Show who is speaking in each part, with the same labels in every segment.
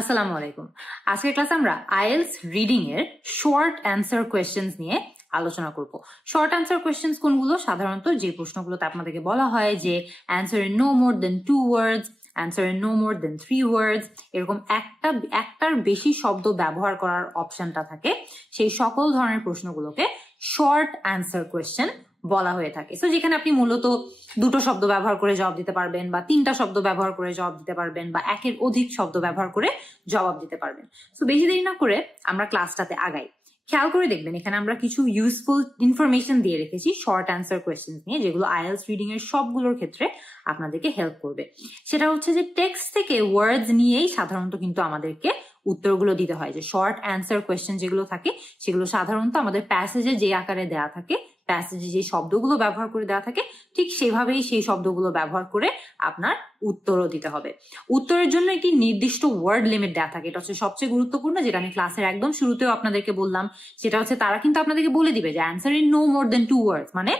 Speaker 1: আসসালামু আলাইকুম। আজকের ক্লাসে আমরা আইএলস রিডিং এর শর্ট অ্যান্সার কোয়েশ্চেন্স নিয়ে আলোচনা করব। শর্ট অ্যান্সার কোয়েশ্চেন্স কোনগুলো? সাধারণত যে প্রশ্নগুলোতে আপনাদেরকে বলা হয় যে answer in no more than two words answer in no more than three words এরকম একটা, একটার বেশি শব্দ ব্যবহার করার অপশনটা থাকে। সেই সকল ধরনের প্রশ্নগুলোকে শর্ট অ্যান্সার কোয়েশ্চেন বলা হয়ে থাকে। তো যেখানে আপনি মূলত দুটো শব্দ ব্যবহার করে জবাব দিতে পারবেন বা তিনটা শব্দ ব্যবহার করে জবাব দিতে পারবেন বা একের অধিক শব্দ ব্যবহার করে জবাব দিতে পারবেন। তো বেশি দেরি না করে আমরা ক্লাসটাতে আগাই। খেয়াল করে দেখবেন এখানে আমরা কিছু ইউজফুল ইনফরমেশন দিয়ে রেখেছি শর্ট অ্যান্সার কোয়েশ্চেন নিয়ে, যেগুলো আইএলস রিডিং এর সবগুলোর ক্ষেত্রে আপনাদেরকে হেল্প করবে। সেটা হচ্ছে যে টেক্সট থেকে ওয়ার্ডস নিয়েই সাধারণত কিন্তু আমাদেরকে উত্তরগুলো দিতে হয়। যে শর্ট অ্যান্সার কোয়েশ্চেন যেগুলো থাকে, সেগুলো সাধারণত আমাদের প্যাসেজে যে আকারে দেয়া থাকে প্যাসেজে যে শব্দগুলো ব্যবহার করে দেওয়া থাকে ঠিক সেভাবেই সেই শব্দগুলো ব্যবহার করে আপনার উত্তরও দিতে হবে। উত্তরের জন্য একটি নির্দিষ্ট ওয়ার্ড লিমিট দেওয়া থাকে। এটা হচ্ছে সবচেয়ে গুরুত্বপূর্ণ, যেটা আমি ক্লাসের একদম শুরুতেও আপনাদেরকে বললাম। সেটা হচ্ছে তারা কিন্তু আপনাদেরকে বলে দিবে যে answer in no more than two words মানে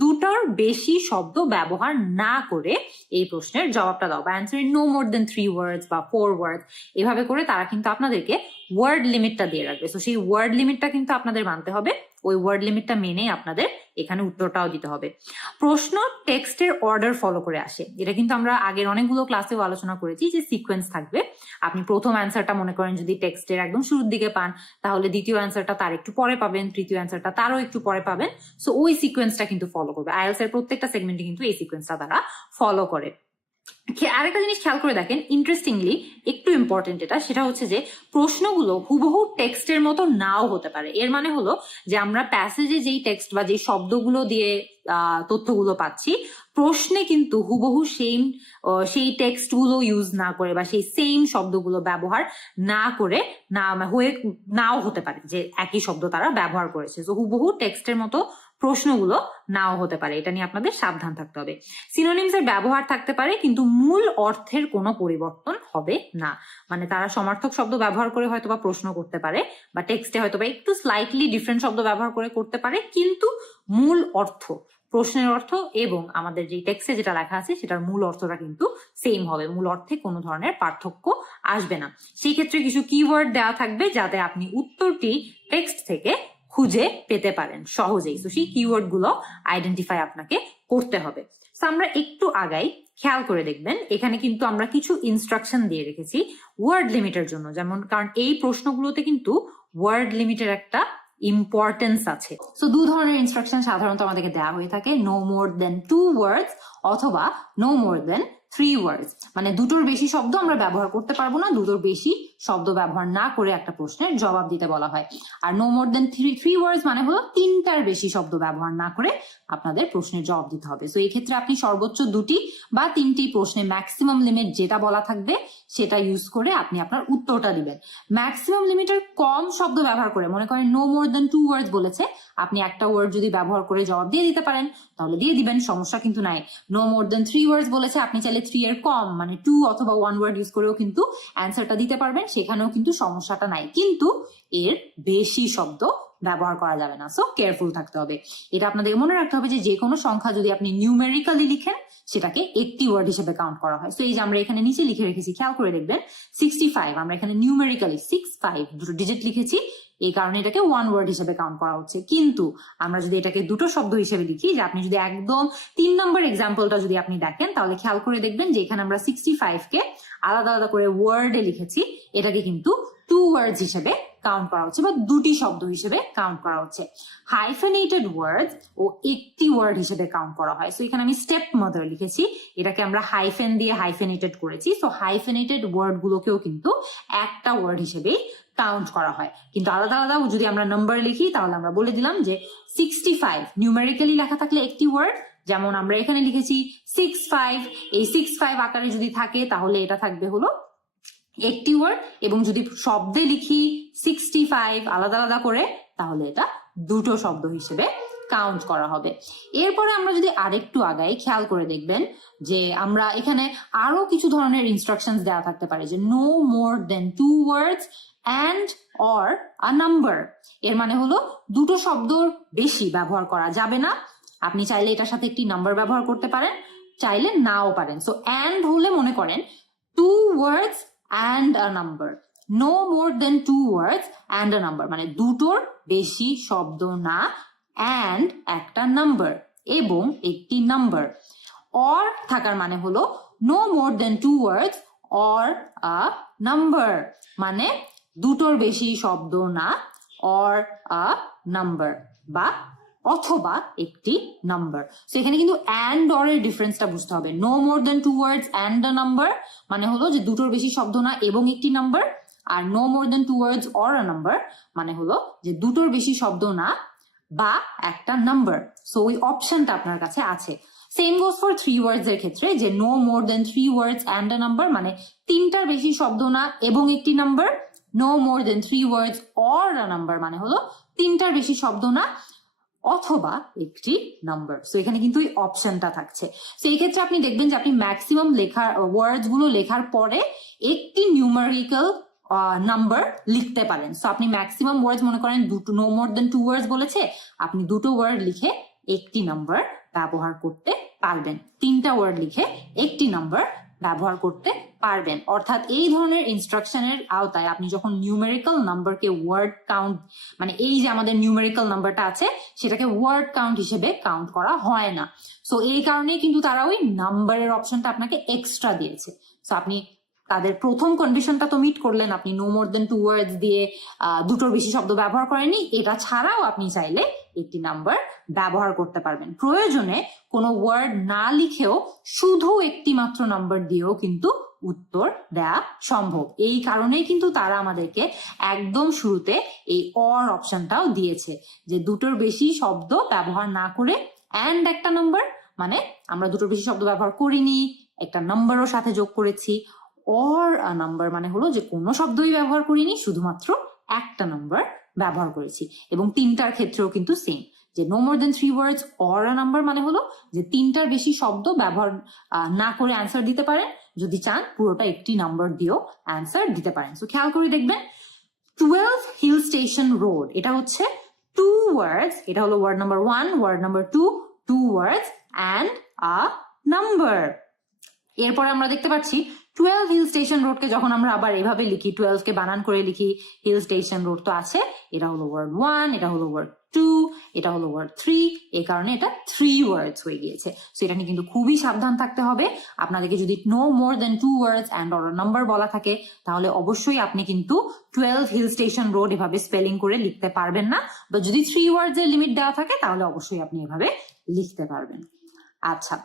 Speaker 1: দুটার বেশি শব্দ ব্যবহার না করে এই প্রশ্নের জবাবটা দাও বা answer in no more than three words বা ফোর ওয়ার্ডস এভাবে করে তারা কিন্তু আপনাদেরকে ওয়ার্ড লিমিটটা দিয়ে রাখবে। তো সেই ওয়ার্ড লিমিটটা কিন্তু আপনাদের মানতে হবে। ওই ওয়ার্ড লিমিটটা মেনে আপনাদের এখানে উত্তরটাও দিতে হবে। প্রশ্ন টেক্সটের অর্ডার ফলো করে আসে। এটা কিন্তু আমরা আগের অনেকগুলো ক্লাসেও আলোচনা করেছি যে সিকোয়েন্স থাকবে। আপনি প্রথম অ্যান্সারটা মনে করেন যদি টেক্সটের একদম শুরুর দিকে পান, তাহলে দ্বিতীয় অ্যান্সারটা তার একটু পরে পাবেন, তৃতীয় অ্যান্সারটা তারও একটু পরে পাবেন। সো ওই সিকোয়েন্সটা কিন্তু ফলো করবে। আইএলস এর প্রত্যেকটা সেগমেন্টে কিন্তু এই সিকোয়েন্সটা তারা ফলো করে। আরেকটা জিনিস খেয়াল করে দেখেন ইন্টারেস্টিংলি একটু ইম্পর্টেন্ট এটা, সেটা হচ্ছে যে প্রশ্নগুলো হুবহু টেক্সটের মতো নাও হতে পারে। এর মানে হলো যে আমরা প্যাসেজে যেই টেক্সট বা যেই শব্দগুলো দিয়ে তথ্যগুলো পাচ্ছি, প্রশ্নে কিন্তু হুবহু সেম সেই টেক্সটগুলো ইউজ না করে বা সেই সেম শব্দগুলো ব্যবহার না করে না, হয়ে, নাও হতে পারে যে একই শব্দ তারা ব্যবহার করেছে। তো হুবহু টেক্সটের মতো প্রশ্নগুলো নাও হতে পারে। এটা নিয়ে আপনাদের সাবধান থাকতে হবে। সিনোনিমস এর ব্যবহার থাকতে পারে, কিন্তু মূল অর্থের কোনো পরিবর্তন হবে না। মানে তারা সমার্থক শব্দ ব্যবহার করে হয়তো বা প্রশ্ন করতে পারে, বা টেক্সটে হয়তো বা একটু স্লাইটলি ডিফারেন্ট শব্দ ব্যবহার করে করতে পারে, কিন্তু মূল অর্থ, প্রশ্নের অর্থ এবং আমাদের যে টেক্সটে যেটা লেখা আছে, সেটার মূল অর্থটা কিন্তু সেম হবে। মূল অর্থে কোনো ধরনের পার্থক্য আসবে না। সেই ক্ষেত্রে কিছু কিওয়ার্ড দেওয়া থাকবে, যাতে আপনি উত্তরটি টেক্সট থেকে খুঁজে পেতে পারেন সহজেই। তো সেই কিওয়ার্ডগুলো আইডেন্টিফাই আপনাকে করতে হবে। তো আমরা একটু আগাই, খেয়াল করে দেখবেন, এখানে কিন্তু আমরা কিছু ইনস্ট্রাকশন দিয়ে রেখেছি ওয়ার্ড লিমিটের জন্য। যেমন, কারণ এই প্রশ্নগুলোতে কিন্তু ওয়ার্ড লিমিটের একটা ইম্পর্টেন্স আছে। সো দু ধরনের ইনস্ট্রাকশন সাধারণত আমাদেরকে দেওয়া হয়ে থাকে। No more than two words অথবা no more than three words মানে দুটোর বেশি শব্দ আমরা ব্যবহার করতে পারব না, দুটোর বেশি শব্দ ব্যবহার না করে একটা প্রশ্নের জবাব দিতে বলা হয়। আর no more than three three words মানে হলো তিনটার বেশি শব্দ ব্যবহার না করে আপনাদের প্রশ্নের জবাব দিতে হবে। তো এই ক্ষেত্রে আপনি সর্বোচ্চ দুটি বা তিনটি প্রশ্নে ম্যাক্সিমাম লিমিট যেটা বলা থাকবে, সেটা ইউজ করে আপনি আপনার উত্তরটা দিবেন। ম্যাক্সিমাম লিমিটের কম শব্দ ব্যবহার করে, মনে করেন no more than two words বলেছে, আপনি একটা ওয়ার্ড যদি ব্যবহার করে জবাব দিয়ে দিতে পারেন, তাহলে দিয়ে দিবেন, সমস্যা কিন্তু নাই। No more than three words বলেছে, আপনি চাইলে থ্রি এর কম মানে টু অথবা ওয়ান ওয়ার্ড ইউজ করেও কিন্তু অ্যান্সারটা দিতে পারবেন, সেখানেও কিন্তু সমস্যাটা নাই। কিন্তু এর বেশি শব্দ ব্যবহার করা যাবে না। সো কেয়ারফুল থাকতে হবে। এটা আপনাদের মনে রাখতে হবে যে যে কোনো সংখ্যা যদি আপনি নিউমেরিক্যালি লিখেন, সেটাকে একটি ওয়ার্ড হিসেবে কাউন্ট করা হয়। তো এই যে আমরা এখানে নিচে লিখে রেখেছি, খেয়াল করে দেখবেন সিক্সটি ফাইভ আমরা এখানে নিউমেরিক্যালি সিক্স ফাইভ দুটো ডিজিট লিখেছি, এই কারণে এটাকে ওয়ান ওয়ার্ড হিসেবে কাউন্ট করা হচ্ছে। কিন্তু আমরা যদি এটাকে দুটো শব্দ হিসেবে লিখি, যে আপনি যদি একদম তিন নম্বর এক্সাম্পলটা যদি আপনি দেখেন, তাহলে খেয়াল করে দেখবেন যে এখানে আমরা সিক্সটি ফাইভ কে আলাদা আলাদা করে ওয়ার্ডে লিখেছি। এটাকে কিন্তু টু ওয়ার্ডস হিসেবে কাউন্ট করা হচ্ছে বা দুটি শব্দ হিসেবে কাউন্ট করা হচ্ছে। হাইফেনেটেড ওয়ার্ড ও একটি ওয়ার্ড হিসেবে কাউন্ট করা হয়। সো এখানে আমি স্টেপ মাদার লিখেছি। এটাকে আমরা হাইফেন দিয়ে হাইফেনেটেড করেছি। সো হাইফেনেটেড ওয়ার্ড গুলোকেও কিন্তু একটা ওয়ার্ড হিসেবে কাউন্ট করা হয়। কিন্তু আলাদা আলাদা যদি আমরা নাম্বার লিখি, তাহলে আমরা বলে দিলাম যে সিক্সটি ফাইভ নিউমেরিক্যালি লেখা থাকলে একটি ওয়ার্ড যেমন আমরা এখানে লিখেছি সিক্স ফাইভ এই সিক্স ফাইভ আকারে যদি থাকে, তাহলে এটা থাকবে হলো একটি ওয়ার্ড এবং যদি শব্দে লিখি সিক্সটি ফাইভ আলাদা আলাদা করে, তাহলে এটা দুটো শব্দ হিসেবে কাউন্ট করা হবে। এরপরে আমরা যদি আরেকটু আগাই, খেয়াল করে দেখবেন যে আমরা এখানে আরও কিছু ধরনের ইনস্ট্রাকশন দেওয়া থাকতে পারে, যে no more than two words and or a number এর মানে হলো দুটো শব্দ বেশি ব্যবহার করা যাবে না। আপনি চাইলে এটার সাথে একটি নাম্বার ব্যবহার করতে পারেন, চাইলে নাও পারেন। সো অ্যান্ড হলে মনে করেন two words and a number no more than two words and a number মানে দুটোর বেশি শব্দ না অ্যান্ড একটা নাম্বার এবং একটি নাম্বার অর থাকার মানে হলো no more than two words or a number মানে দুটোর বেশি শব্দ না অর আ নাম্বার বা অথবা একটি নাম্বার সো এখানে কিন্তু অ্যান্ড অর এর ডিফারেন্সটা বুঝতে হবে। No more than two words and a number মানে হলো যে দুটোর বেশি শব্দ না এবং একটি number R no more than two words or a number মানে হলো যে দুটোর বেশি শব্দ না বা একটা নাম্বার সো ওই অপশনটা আপনার কাছে আছে। Same goes for three words এর ক্ষেত্রে যে no more than three words and a number মানে তিনটার বেশি শব্দ না এবং একটি number no more than three words or a number মানে হলো তিনটার বেশি শব্দ না অথবা একটি নাম্বার সো এখানে কিন্তু এই অপশনটা থাকছে। এই ক্ষেত্রে আপনি দেখবেন যে আপনি ম্যাক্সিমাম লেখার ওয়ার্ডসগুলো লেখার পরে একটি নিউমারিক্যাল নাম্বার লিখতে পারেন। সো আপনি ম্যাক্সিমাম ওয়ার্ডস মনে করেন দুটো no more than two words বলেছে, আপনি দুটো ওয়ার্ড লিখে একটি নাম্বার ব্যবহার করতে পারবেন। তিনটা ওয়ার্ড লিখে একটি নাম্বার ব্যবহার করতে পারবেন। অর্থাৎ এই ধরনের ইনস্ট্রাকশনের আওতায় আপনি যখন নিউমেরিক্যাল নাম্বারকে ওয়ার্ড কাউন্ট মানে এই যে আমাদের নিউমেরিক্যাল নাম্বারটা আছে, সেটাকে ওয়ার্ড কাউন্ট হিসেবে কাউন্ট করা হয় না। সো এই কারণেই কিন্তু তারা ওই নাম্বারের অপশনটা আপনাকে এক্সট্রা দিয়েছে। সো আপনি তাদের প্রথম কন্ডিশনটা তো মিট করলেন, আপনি no more than two words দিয়ে দুটোর বেশি শব্দ ব্যবহার করেননি, এটা ছাড়াও আপনি চাইলে একটি নাম্বার ব্যবহার করতে পারবেন। প্রয়োজনে কোনো ওয়ার্ড না লিখেও শুধু একটি মাত্র নাম্বার দিয়েও কিন্তু উত্তর দেয়া সম্ভব। এই কারণেই কিন্তু তারা আমাদেরকে একদম শুরুতে এই অর অপশনটাও দিয়েছে যে দুটোর বেশি শব্দ ব্যবহার না করে অ্যান্ড একটা নাম্বার মানে আমরা দুটোর বেশি শব্দ ব্যবহার করিনি, একটা নাম্বারও সাথে যোগ করেছি। অর নাম্বার মানে হলো যে কোনো শব্দই ব্যবহার করিনি, শুধুমাত্র একটা নাম্বার ব্যবহার করেছি। এবং তিনটার ক্ষেত্রেও কিন্তু সেম যে no more than three words or a number মানে হলো যে তিনটার বেশি শব্দ ব্যবহার না করে অ্যান্সার দিতে পারেন। যদি চান, পুরোটা একটি নাম্বার দিয়েও অ্যান্সার দিতে পারেন। সো খেয়াল করে দেখবেন টুয়েলভ হিল স্টেশন রোড এটা হচ্ছে টু ওয়ার্ডস এটা হলো word number one word number two two words and a number এরপরে আমরা দেখতে পাচ্ছি টুয়েলভ হিল স্টেশন রোডকে যখন আমরা আবার এভাবে লিখি টুয়েলভ কে বানান করে লিখি হিল স্টেশন রোড তো আছে। এটা হলো ওয়ার্ড ওয়ান এটা হলো ওয়ার্ড টু এটা হলো ওয়ার্ড থ্রি এই কারণে এটা থ্রি ওয়ার্ডস হয়ে গিয়েছে। সো এটা নিয়ে কিন্তু খুবই সাবধান থাকতে হবে। আপনাদেরকে যদি no more than two words and or number বলা থাকে, তাহলে অবশ্যই আপনি কিন্তু টুয়েলভ হিল স্টেশন রোড এভাবে স্পেলিং করে লিখতে পারবেন না। বা যদি থ্রি ওয়ার্ডস এর লিমিট দেওয়া থাকে, তাহলে অবশ্যই আপনি এভাবে লিখতে পারবেন। আচ্ছা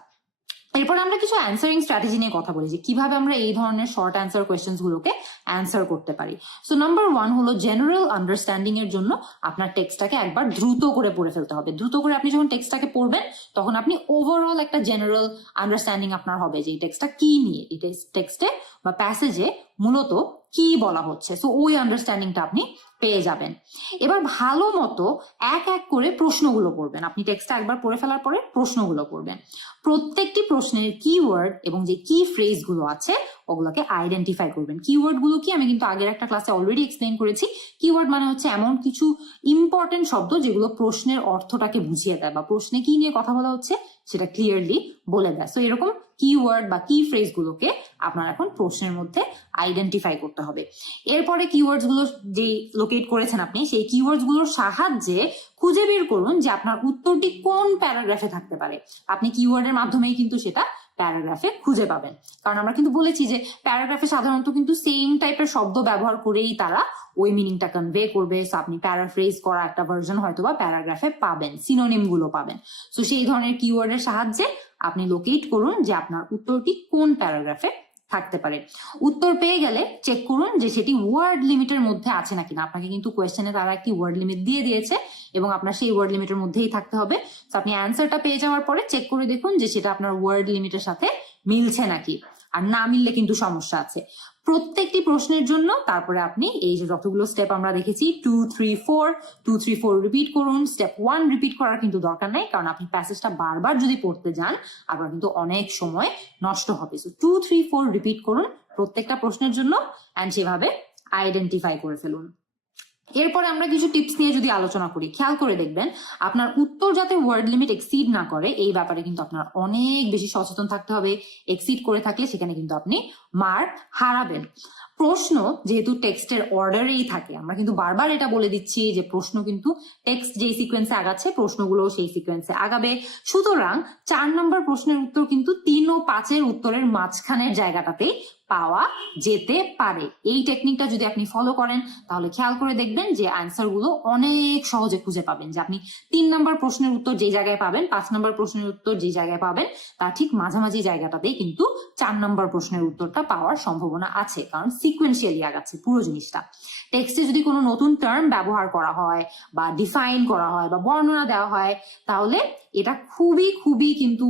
Speaker 1: এরপর আমরা কিছু অ্যান্সারিং স্ট্র্যাটেজি নিয়ে কথা বলি যে কীভাবে আমরা এই ধরনের শর্ট অ্যান্সার কোয়েশ্চেন্স গুলোকে অ্যান্সার করতে পারি। সো নাম্বার ওয়ান হলো জেনারেল আন্ডারস্ট্যান্ডিং এর জন্য আপনার টেক্সটটাকে একবার দ্রুত করে পড়ে ফেলতে হবে। দ্রুত করে আপনি যখন টেক্সটটাকে পড়বেন, তখন আপনি ওভারঅল একটা জেনারেল আন্ডারস্ট্যান্ডিং আপনার হবে যে এই টেক্সটটা কি নিয়ে, এই টেক্সটে বা প্যাসেজে মূলত কি বলা হচ্ছে? সো ওই আন্ডারস্ট্যান্ডিংটা আপনি পেয়ে যাবেন। এবার ভালো মতো এক এক করে প্রশ্নগুলো করবেন। আপনি টেক্সটটা একবার পড়ে ফেলার পরে প্রশ্নগুলো করবেন। প্রত্যেকটি প্রশ্নের কিওয়ার্ড এবং যে কি ফ্রেজগুলো আছে ওগুলোকে আইডেন্টিফাই করবেন। কিওয়ার্ডগুলো কি? আমি কিন্তু আগের একটা ক্লাসে অলরেডি এক্সপ্লেন করেছি। কিওয়ার্ড মানে হচ্ছে এমন কিছু ইম্পর্টেন্ট শব্দ যেগুলো প্রশ্নের অর্থটাকে বুঝিয়ে দেয় বা প্রশ্নে কি নিয়ে কথা বলা হচ্ছে সেটা ক্লিয়ারলি বলে দেয়। তো এরকম কিওয়ার্ড বা কি ফ্রেজ গুলোকে আপনার এখন প্রশ্নের মধ্যে আইডেন্টিফাই করতে হবে। এরপরে কিওয়ার্ডসগুলো যে লোকেট করেছেন আপনি, সেই কিওয়ার্ডসগুলোর সাহায্যে খুঁজে বের করুন যে আপনার উত্তরটি কোন প্যারাগ্রাফে থাকতে পারে। আপনি কিওয়ার্ডের মাধ্যমেই কিন্তু সেটা প্যারাগ্রাফে খুঁজে পাবেন। কারণ আমরা কিন্তু বলেছি যে প্যারাগ্রাফে সাধারণত কিন্তু সেম টাইপের শব্দ ব্যবহার করেই তারা ওই মিনিংটা কনভে করবে। সো আপনি প্যারাফ্রেজ করা একটা ভার্জন হয়তো বা প্যারাগ্রাফে পাবেন সিনোনিমগুলো পাবেন। সো সেই ধরনের কিওয়ার্ডের সাহায্যে আপনি লোকেট করুন যে আপনার উত্তরটি কোন প্যারাগ্রাফে থাকতে পারে। উত্তর পেয়ে গেলে চেক করুন যে সেটি ওয়ার্ড লিমিটের মধ্যে আছে নাকি না। আপনাকে কিন্তু কোয়েশ্চেনে তারা একটি ওয়ার্ড লিমিট দিয়ে দিয়েছে এবং আপনার সেই ওয়ার্ড লিমিটের মধ্যেই থাকতে হবে। তো আপনি অ্যান্সারটা পেয়ে যাওয়ার পরে চেক করে দেখুন যে সেটা আপনার ওয়ার্ড লিমিটের সাথে মিলছে নাকি। আর না মিললে কিন্তু সমস্যা আছে। প্রত্যেকটি প্রশ্নের জন্য তারপরে আপনি এই যে যতগুলো স্টেপ আমরা দেখেছি two three four two three four repeat করুন। স্টেপ ওয়ান রিপিট করার কিন্তু দরকার নাই, কারণ আপনি প্যাসেজটা বারবার যদি পড়তে যান, আপনার কিন্তু অনেক সময় নষ্ট হবে। So two three four repeat করুন প্রত্যেকটা প্রশ্নের জন্য অ্যান্ড সেভাবে আইডেন্টিফাই করে ফেলুন। এরপরে আমরা কিছু টিপস নিয়ে যদি আলোচনা করি, খেয়াল করে দেখবেন আপনার উত্তর যাতে ওয়ার্ড লিমিট এক্সিড না করে, এই ব্যাপারে কিন্তু আপনার অনেক বেশি সচেতন থাকতে হবে। এক্সিড করে থাকলে সেখানে কিন্তু আপনি মার্ক হারাবেন। প্রশ্ন যেহেতু টেক্সটের অর্ডারেই থাকে, আমরা কিন্তু বারবার এটা বলে দিচ্ছি যে প্রশ্ন কিন্তু টেক্সট যেই সিকোয়েন্সে আগাচ্ছে প্রশ্নগুলো সেই সিকোয়েন্সে আগাবে। সুতরাং চার নম্বর প্রশ্নের উত্তর কিন্তু তিন ও পাঁচের উত্তরের মাঝখানের জায়গাটাতেই পাওয়া যেতে পারে। এই টেকনিকটা যদি আপনি ফলো করেন, তাহলে খেয়াল করে দেখবেন যে অ্যান্সারগুলো অনেক সহজে খুঁজে পাবেন যে আপনি তিন নম্বর প্রশ্নের উত্তর যে জায়গায় পাবেন, পাঁচ নম্বর প্রশ্নের উত্তর যে জায়গায় পাবেন, তা ঠিক মাঝামাঝি জায়গাটাতেই কিন্তু চার নম্বর প্রশ্নের উত্তরটা পাওয়ার সম্ভাবনা আছে, কারণ সিকুয়েন্সিয়ালি আগাচ্ছে পুরো জিনিসটা। টেক্সটে যদি কোনো নতুন টার্ম ব্যবহার করা হয় বা ডিফাইন করা হয় বা বর্ণনা দেওয়া হয়, তাহলে এটা খুবই খুবই কিন্তু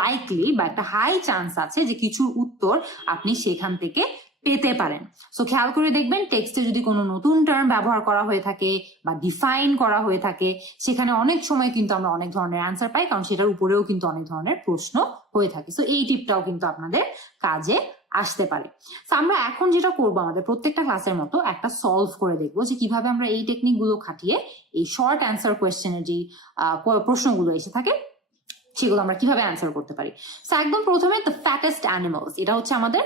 Speaker 1: লাইকলি বা একটা হাই চান্স আছে যে কিছু উত্তর আপনি সেখান থেকে পেতে পারেন। সো খেয়াল করে দেখবেন টেক্সটে যদি কোনো নতুন টার্ম ব্যবহার করা হয়ে থাকে বা ডিফাইন করা হয়ে থাকে, সেখানে অনেক সময় কিন্তু আমরা অনেক ধরনের অ্যান্সার পাই, কারণ সেটার উপরেও কিন্তু অনেক ধরনের প্রশ্ন হয়ে থাকে। সো এই টিপটাও কিন্তু আপনাদের কাজে আসতে পারে। আমরা এখন যেটা করব, আমাদের প্রত্যেকটা ক্লাসের মতো একটা সলভ করে দেখব যে কীভাবে আমরা এই টেকনিকগুলো খাটিয়ে এই শর্ট অ্যান্সার কোয়েশ্চেনের যে প্রশ্নগুলো এসে থাকে, সেগুলো আমরা কীভাবে অ্যান্সার করতে পারি। একদম প্রথমে দ্য ফ্যাটেস্ট অ্যানিমালস এটা হচ্ছে আমাদের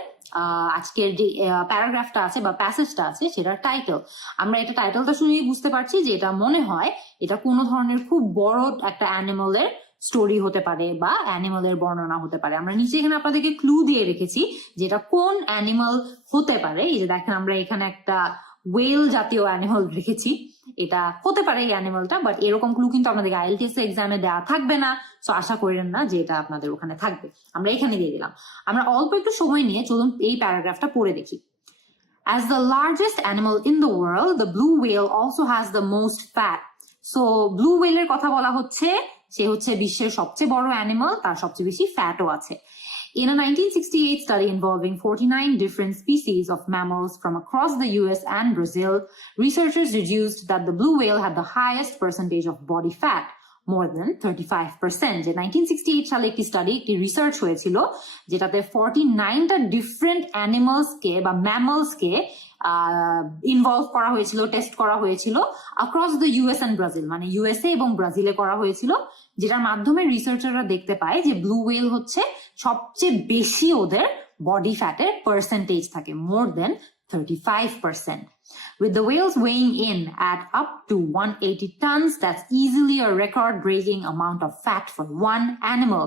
Speaker 1: আজকের যে প্যারাগ্রাফটা আছে বা প্যাসেজটা আছে সেটার টাইটেল আমরা এটা টাইটেলটা শুনেই বুঝতে পারছি যে এটা মনে হয় এটা কোনো ধরনের খুব বড় একটা অ্যানিমালের স্টোরি হতে পারে বা অ্যানিমালের বর্ণনা হতে পারে। আমরা নিচে এখানে আপনাদেরকে ক্লু দিয়ে রেখেছি যেটা কোন অ্যানিমাল হতে পারে। এই যে দেখেন আমরা এখানে একটা ওয়েল জাতীয় অ্যানিমাল রেখেছি। এটা হতে পারে এই অ্যানিমালটা বাট এরকম ক্লু কিন্তু আপনাদের আইএলটিএস এক্সামে দেওয়া থাকবে না। সো আশা করেন না যে এটা আপনাদের ওখানে থাকবে। আমরা এখানে দিয়ে দিলাম। আমরা অল্প একটু সময় নিয়ে চলুন এই প্যারাগ্রাফটা পড়ে দেখি। As the largest animal in the world, the blue whale also has the most fat. So, blue whale কথা বলা হচ্ছে সে হচ্ছে বিশ্বের সবচেয়ে বড় অ্যানিমাল তার সবচেয়ে বেশি ফ্যাটও আছে। In a 1968 study involving 49 different species of mammals from across the US and Brazil, researchers deduced that the blue whale had the highest percentage of body fat, more than 35%. যে 1968 সালে একটি স্টাডি একটি research হয়েছিল যেটাতে 49টা different অ্যানিমালসকে বা ম্যামলসকে involve করা হয়েছিল test করা হয়েছিল across the US and Brazil মানে ইউএসএ এবং ব্রাজিলে করা হয়েছিল যেটার মাধ্যমে রিসার্চাররা দেখতে পায় যে ব্লু ওয়েল হচ্ছে সবচেয়ে বেশি ওদের বডি ফ্যাটের পার্সেন্টেজ থাকে more than thirty five percent With the whales weighing in at up to 180 tons, that's easily a record breaking amount of fat for one animal.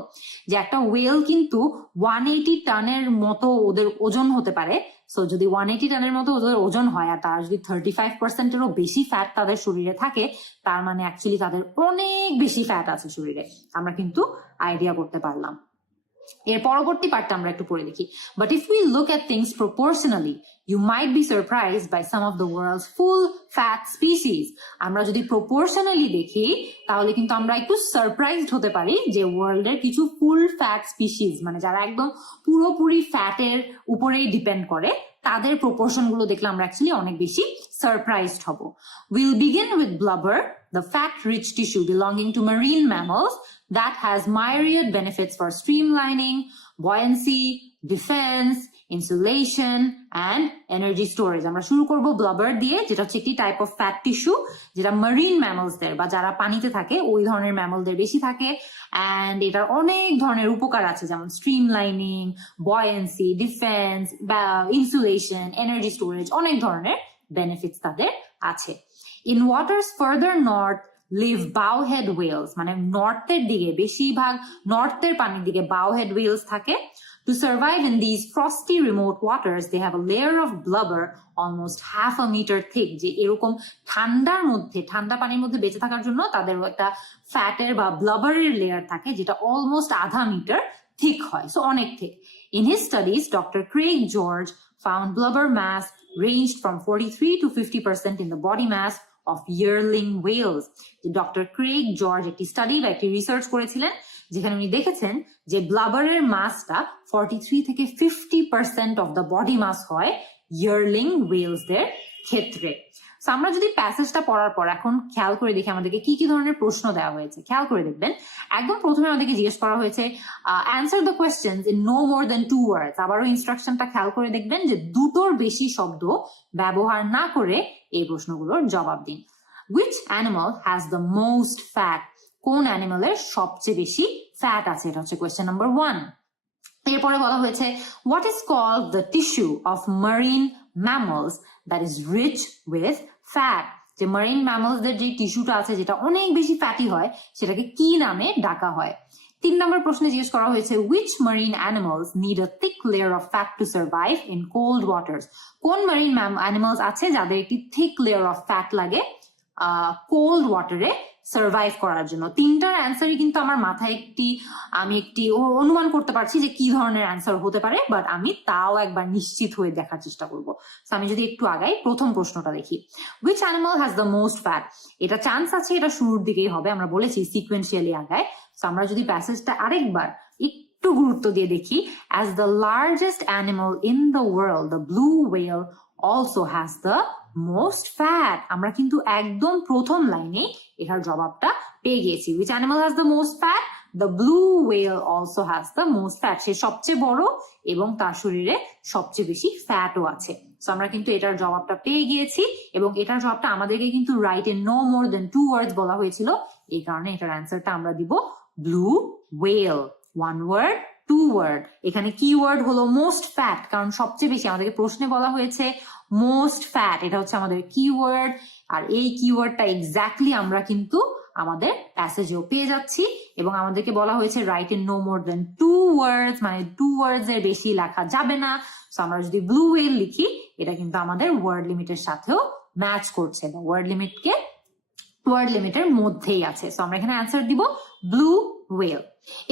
Speaker 1: যে একটা ওয়েল কিন্তু 180 টনের মতো ওদের ওজন হতে পারে সো যদি ওয়ান এইটি টানের মতো ওদের ওজন হয় আর তারা যদি থার্টি ফাইভ পার্সেন্টেরও বেশি ফ্যাট তাদের শরীরে থাকে, তার মানে অ্যাকচুয়ালি তাদের অনেক বেশি ফ্যাট আছে শরীরে। আমরা কিন্তু আইডিয়া করতে পারলাম। এর পরবর্তী পার্টটা আমরা একটু পড়ে দেখি। But if we look at things proportionally you might be surprise by some of the world's full fat species আমরা যদি প্রপোর্শনালি দেখি, তাহলে কিন্তু আমরা একটু সারপ্রাইজড হতে পারি যে ওয়ার্ল্ডের কিছু ফুল ফ্যাট স্পিসিস মানে যারা একদম পুরোপুরি ফ্যাটের উপরেই ডিপেন্ড করে তাদের প্রপোর্শনগুলো দেখলে আমরা অ্যাকচুয়ালি অনেক বেশি সারপ্রাইজড হব will begin with blubber the fat-rich tissue belonging to marine mammals that has myriad benefits for streamlining, buoyancy, defense, insulation, and energy storage. আমরা শুরু করব ব্লাবার দিয়ে যেটা হচ্ছে একটি টাইপ অফ ফ্যাট টিস্যু যেটা মারিন ম্যামলসদের বা যারা পানিতে থাকে ওই ধরনের ম্যামলদের বেশি থাকে অ্যান্ড এটার অনেক ধরনের উপকার আছে যেমন স্ট্রিমলাইনিং বয়েন্সি ডিফেন্স বা ইনসুলেশন এনার্জি স্টোরেজ অনেক ধরনের বেনিফিটস তাদের আছে in waters farther north live bowhead whales মানে নর্থের দিকে বেশিরভাগ নর্থের পানির দিকে বাউহেড ওয়েলস থাকে to survive in this frosty remote waters they have a layer of blubber almost half a metre thick যে এরকম ঠান্ডার মধ্যে, ঠান্ডা পানির মধ্যে বেঁচে থাকার জন্য তাদের একটা ফ্যাটের বা ব্লাবারের লেয়ার থাকে, যেটা অলমোস্ট আধা মিটার থিক হয় সো অনেক thick in his studies doctor Craig George found blubber mass ranged from 43 to 50% in the body mass of yearling whales যে ডক্টর ক্রেগ জর্জ একটি স্টাডি বা একটি রিসার্চ করেছিলেন, যেখানে উনি দেখেছেন যে ব্লাবারের মাসটা ফর্টি থ্রি থেকে fifty percent of the body mass হয় ইয়ারলিং ওয়েলসদের ক্ষেত্রে। So, আমরা যদি প্যাসেজটা পড়ার পর এখন খেয়াল করে দেখি আমাদেরকে কি কি ধরনের প্রশ্ন দেওয়া হয়েছে খেয়াল করে দেখবেন একদম প্রথমে আমাদেরকে জিজ্ঞেস করা হয়েছে answer the question in no more than two words আবারও ইনস্ট্রাকশনটা খেয়াল করে দেখবেন যে দুটোর বেশি শব্দ ব্যবহার না করে এই প্রশ্নগুলোর জবাব দিন। Which animal has the most fat কোন অ্যানিমালের সবচেয়ে বেশি ফ্যাট আছে? এটা হচ্ছে কোয়েশ্চেন নাম্বার ওয়ান এরপরে বলা হয়েছে what is call the tissue of marine mammals that is rich with fat যে মারিন ম্যামলসদের যে টিস্যুটা আছে, যেটা অনেক বেশি ফ্যাটি হয়, সেটাকে কি নামে ডাকা হয়? তিন নম্বর প্রশ্নে জিজ্ঞেস করা হয়েছে which marine animals need a thick layer of fat to survive in cold waters কোন মারিন অ্যানিমালস আছে যাদের একটি থিক লেয়ার অফ ফ্যাট লাগে কোল্ড ওয়াটারে সার্ভাইভ করার জন্য। তিনটার অ্যান্সারই কিন্তু আমার মাথায় একটি আমি একটি অনুমান করতে পারছি যে কি ধরনের অ্যান্সার হতে পারে বাট আমি তাও একবার নিশ্চিত হয়ে দেখার চেষ্টা করব। আমি যদি একটু আগাই প্রথম প্রশ্নটা দেখি। Which animal has the most fat এটা চান্স আছে এটা শুরুর দিকেই হবে আমরা বলেছি সিকুয়েন্সিয়ালি আগায়। So, আমরা যদি প্যাসেজটা আরেকবার একটু গুরুত্ব দিয়ে দেখি as the largest animal in the world the blue whale also has the most fat আমরা কিন্তু একদম প্রথম লাইনে এটার জবাবটা পেয়ে গিয়েছি। Which animal has the most fat the blue whale also has the most fat সে সবচেয়ে বড় এবং তার শরীরে সবচেয়ে বেশি ফ্যাটও আছে। So, আমরা কিন্তু এটার জবাবটা পেয়ে গিয়েছি এবং এটার জবাবটা আমাদেরকে কিন্তু write a no more than two words বলা হয়েছিল। এই কারণে এটার অ্যান্সারটা আমরা দিব blue whale one word two word এখানে কি ওয়ার্ড হলো মোস্ট ফ্যাট কারণ সবচেয়ে বেশি আমাদেরকে প্রশ্নে বলা হয়েছে। মোস্ট ফ্যাট এটা হচ্ছে আমাদের কিওয়ার্ড আর এই কিওয়ার্ডটা এক্স্যাক্টলি আমরা কিন্তু আমাদের প্যাসেজেও পেয়ে যাচ্ছি, এবং আমাদেরকে বলা হয়েছে write in no more than two words মানে টু ওয়ার্ডস এর বেশি লেখা যাবে না। তো আমরা যদি ব্লু ওয়েল লিখি, এটা কিন্তু আমাদের ওয়ার্ড লিমিটের সাথেও ম্যাচ করছে, বা ওয়ার্ড লিমিটকে ওয়ার্ড লিমিটের মধ্যেই আছে। তো আমরা এখানে অ্যান্সার দিব ব্লু ওয়েল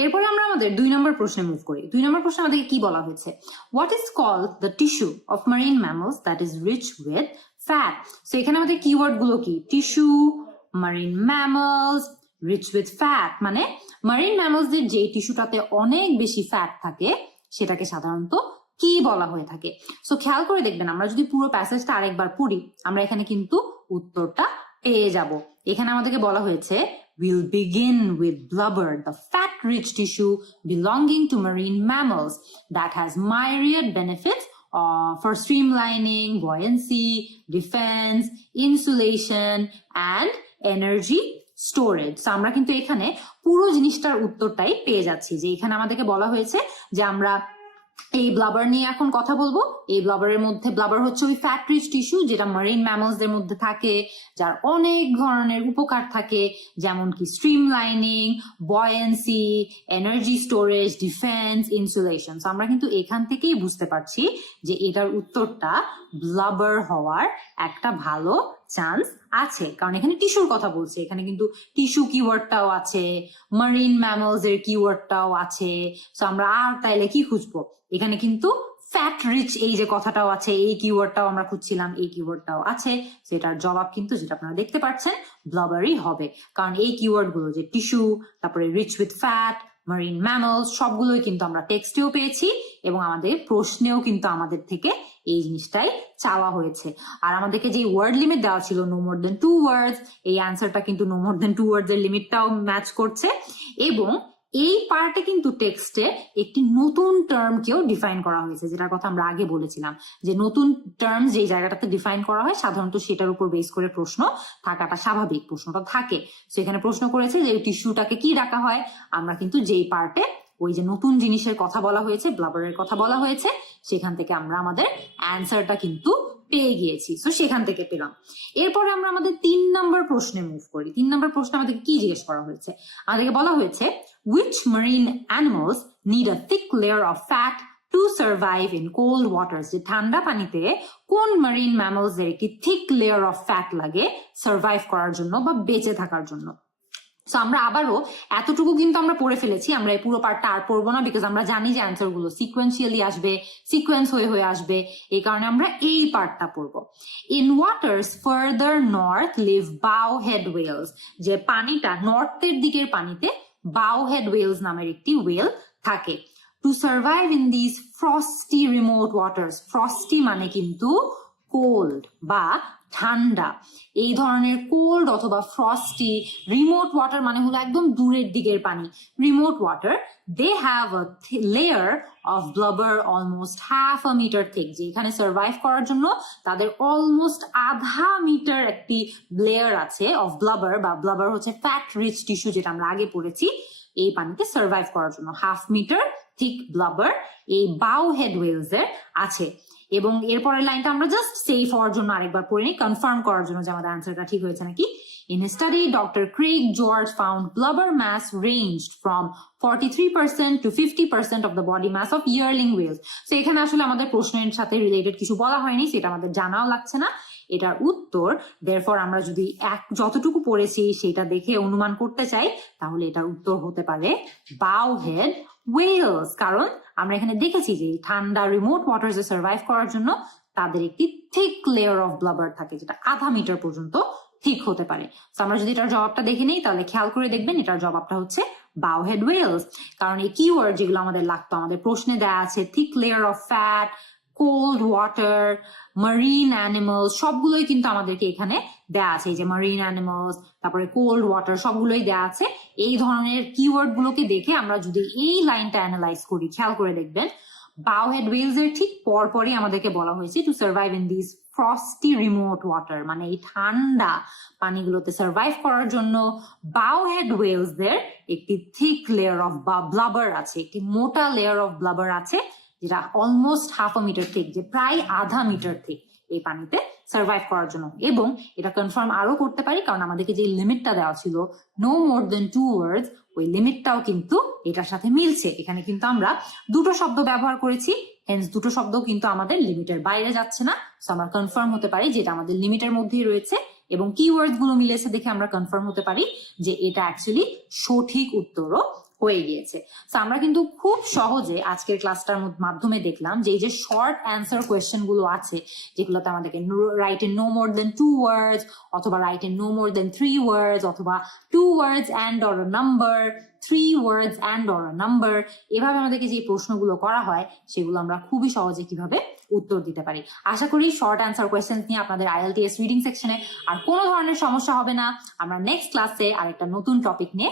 Speaker 1: এরপরে আমরা আমাদের দুই নম্বর প্রশ্নে মুভ করি। দুই নম্বর প্রশ্নে আমাদেরকে কি বলা হয়েছে? What is call the tissue of marine mammals that is rich with fat তো এখানে আমাদের কিওয়ার্ডগুলো কি? Tissue marine mammals rich with fat মানে মারিন ম্যামলসদের যে টিস্যুটাতে অনেক বেশি ফ্যাট থাকে, সেটাকে সাধারণত কি বলা হয়ে থাকে? সো খেয়াল করে দেখবেন, আমরা যদি পুরো প্যাসেজটা আরেকবার পড়ি, আমরা এখানে কিন্তু উত্তরটা পেয়ে যাব। এখানে আমাদেরকে বলা হয়েছে will begin with blubber, the fat-rich tissue belonging to marine mammals that has myriad benefits uh, for streamlining, buoyancy, defense, insulation, and energy storage আমরা কিন্তু এখানে পুরো জিনিসটার উত্তরটাই পেয়ে যাচ্ছি যে এখানে আমাদেরকে বলা হয়েছে যে আমরা এই ব্লাবার নিয়ে এখন কথা বলব। এই ব্লাবারের মধ্যে ব্লাবার হচ্ছে ওই ফ্যাট রিচ টিস্যু যেটা মারিন ম্যামলসদের মধ্যে থাকে, যার অনেক ধরনের উপকার থাকে, যেমন কি streamlining buoyancy energy storage defence insulation আমরা কিন্তু এখান থেকেই বুঝতে পারছি যে এটার উত্তরটা ব্লাবার হওয়ার একটা ভালো চান্স আছে। কারণ এখানে টিস্যুর কথা বলছে। এখানে কিন্তু টিস্যু কিওয়ার্ডটাও আছে মারিন ম্যামলস এর কিওয়ার্ডটাও আছে। তো আমরা আর তাইলে কি খুঁজবো? এখানে কিন্তু ফ্যাট রিচ এই যে কথাটাও আছে, এই কিওয়ার্ডটাও আমরা খুঁজছিলাম, এই কিওয়ার্ডটাও আছে। সেটার জবাব কিন্তু, যেটা আপনারা দেখতে পাচ্ছেন ব্লবারই হবে। কারণ এই কিওয়ার্ডগুলো যে টিস্যু তারপরে rich with fat marine mammals সবগুলোই কিন্তু আমরা টেক্সটেও পেয়েছি এবং আমাদের প্রশ্নেও কিন্তু আমাদের থেকে এই জিনিসটাই চাওয়া হয়েছে। আর আমাদেরকে যে ওয়ার্ড লিমিট দেওয়া ছিল no more than two words এই অ্যান্সারটা কিন্তু no more than two words এর লিমিটটাও ম্যাচ করছে। এবং এই পার্টে কিন্তু টেক্সটে একটি নতুন টার্মকেও ডিফাইন করা হয়েছে, যেটার কথা আমরা আগে বলেছিলাম। যে নতুন টার্ম যে জায়গাটাতে ডিফাইন করা হয়, সাধারণত সেটার উপর বেস করে প্রশ্ন থাকাটা স্বাভাবিক, প্রশ্নটা থাকে। সেখানে প্রশ্ন করেছে যে টিস্যুটাকে কি ডাকা হয়? আমরা কিন্তু যেই পার্টে ওই যে নতুন জিনিসের কথা বলা হয়েছে ব্লাবারের কথা বলা হয়েছে, সেখান থেকে আমরা আমাদের অ্যান্সারটা কিন্তু পেয়ে গিয়েছি। তো সেখান থেকে পেলাম। এরপরে আমরা আমাদের তিন নম্বর প্রশ্নে মুভ করি। তিন নম্বর প্রশ্নে আমাদের কি জিজ্ঞেস করা হয়েছে? আমাদেরকে বলা হয়েছে which marine animals need a thick layer of fat to survive in cold water যে ঠান্ডা পানিতে কোন মারিন ম্যামলস এর একটি থিক লেয়ার অফ ফ্যাট লাগে সার্ভাইভ করার জন্য বা বেঁচে থাকার জন্য? সো আমরা আবারও এতটুকু কিন্তু আমরা পড়ে ফেলেছি। আমরা এই পুরো পার্টটা আর পড়ব না বিকজ আমরা জানি যে অ্যান্সারগুলো সিকোয়েন্সিয়ালি আসবে সিকোয়েন্স হয়ে হয়ে আসবে। এই কারণে আমরা এই পার্টটা পড়ব। In waters further north live bowhead whales যে পানিটা নর্থের দিকের পানিতে বাউ হেড ওয়েলস নামের একটি ওয়েল থাকে। To survive in this frosty remote waters frosty মানে কিন্তু কোল্ড বা ঠান্ডা। এই ধরনের কোল্ড অথবা ফ্রস্টি রিমোট ওয়াটার মানে হলো একদম দূরের দিকের পানি। Remote water they have layer of blubber almost half a metre thick এখানে সার্ভাইভ করার জন্য তাদের অলমোস্ট আধা মিটার একটি লেয়ার আছে অফ ব্লাবার বা ব্লাবার হচ্ছে ফ্যাট রিচ টিস্যু যেটা আমরা আগে পড়েছি। এই পানিতে সার্ভাইভ করার জন্য হাফ মিটার থিক ব্লাবার এই বাউ হেড ওয়েলস এর আছে। এবং এরপরের লাইনটা আমরা জাস্ট সেফ হওয়ার জন্য আরেকবার পড়ে নিই কনফার্ম করার জন্য যে আমাদের আনসারটা ঠিক হয়েছে নাকি In his study, Dr. Craig George found blubber mass ranged from 43% to 50% of the body mass of yearling whales. So এখানে আসলে আমাদের প্রশ্নের সাথে রিলেটেড কিছু বলা হয়নি সেটা আমাদের জানাও লাগছে না এটার উত্তর দেরফর আমরা যদি এক যতটুকু পড়েছি সেটা দেখে অনুমান করতে চাই তাহলে এটার উত্তর হতে পারে বাউ হেড ওয়েলস কারণ আমরা এখানে দেখেছি যে ঠান্ডা রিমোট ওয়াটার্সে সার্ভাইভ করার জন্য তাদের একটি থিক লেয়ার অফ ব্লাবার থাকে, যেটা আধা মিটার পর্যন্ত ঠিক হতে পারে। আমরা যদি এটার জবাবটা দেখে নিই, তাহলে খেয়াল করে দেখবেন এটার জবাবটা হচ্ছে বাউহেড ওয়েলস কারণ এই কিওয়ার্ড যেগুলো আমাদের লাগতো, আমাদের প্রশ্নে দেয়া আছে thick layer of fat cold water marine animals সবগুলোই কিন্তু আমাদেরকে এখানে দেওয়া আছে। এই যে মারিন অ্যানিমালস তারপরে কোল্ড ওয়াটার সবগুলোই দেওয়া আছে। এই ধরনের কিওয়ার্ড গুলোকে দেখে আমরা যদি এই লাইনটা অ্যানালাইজ করি, খেয়াল করে দেখবেন বাউহেড ওয়েলস এর ঠিক পরপরই আমাদেরকে বলা হয়েছে to survive in this frosty remote water মানে এই ঠান্ডা পানিগুলোতে সার্ভাইভ করার জন্য বাউহেড ওয়েলস দের একটি থিক লেয়ার অফ ব্লাবার আছে, একটি মোটা লেয়ার অফ ব্লাবার আছে। যেটা almost half a metre thick যে প্রায় আধা মিটার থিক এই পানিতে সার্ভাইভ করার জন্য। এবং এটা কনফার্ম আরও করতে পারি, কারণ আমাদেরকে যে লিমিটটা দেওয়া ছিল no more than two words ওই লিমিটটাও কিন্তু এটার সাথে মিলছে। এখানে কিন্তু আমরা দুটো শব্দ ব্যবহার করেছি হেন্স দুটো শব্দ কিন্তু আমাদের লিমিটের বাইরে যাচ্ছে না। তো আমরা কনফার্ম হতে পারি যেটা আমাদের লিমিটের মধ্যেই রয়েছে, এবং কিওয়ার্ডগুলো মিলেছে দেখে আমরা কনফার্ম হতে পারি যে এটা অ্যাকচুয়ালি সঠিক উত্তরও হয়ে গিয়েছে। তো আমরা কিন্তু খুব সহজে আজকের ক্লাসটার মাধ্যমে দেখলাম যে এই যে শর্ট অ্যান্সার কোয়েশ্চেনগুলো আছে, যেগুলোতে আমাদেরকে write in no more than two words অথবা write in no more than three words অথবা two words and or number three words and or number এভাবে আমাদেরকে যে প্রশ্নগুলো করা হয়, সেগুলো আমরা খুবই সহজে কীভাবে উত্তর দিতে পারি। আশা করি শর্ট অ্যান্সার কোয়েশ্চেন নিয়ে আপনাদের আইএলটিএস রিডিং সেকশনে আর কোনো ধরনের সমস্যা হবে না। আমরা নেক্সট ক্লাসে আরেকটা নতুন টপিক নিয়ে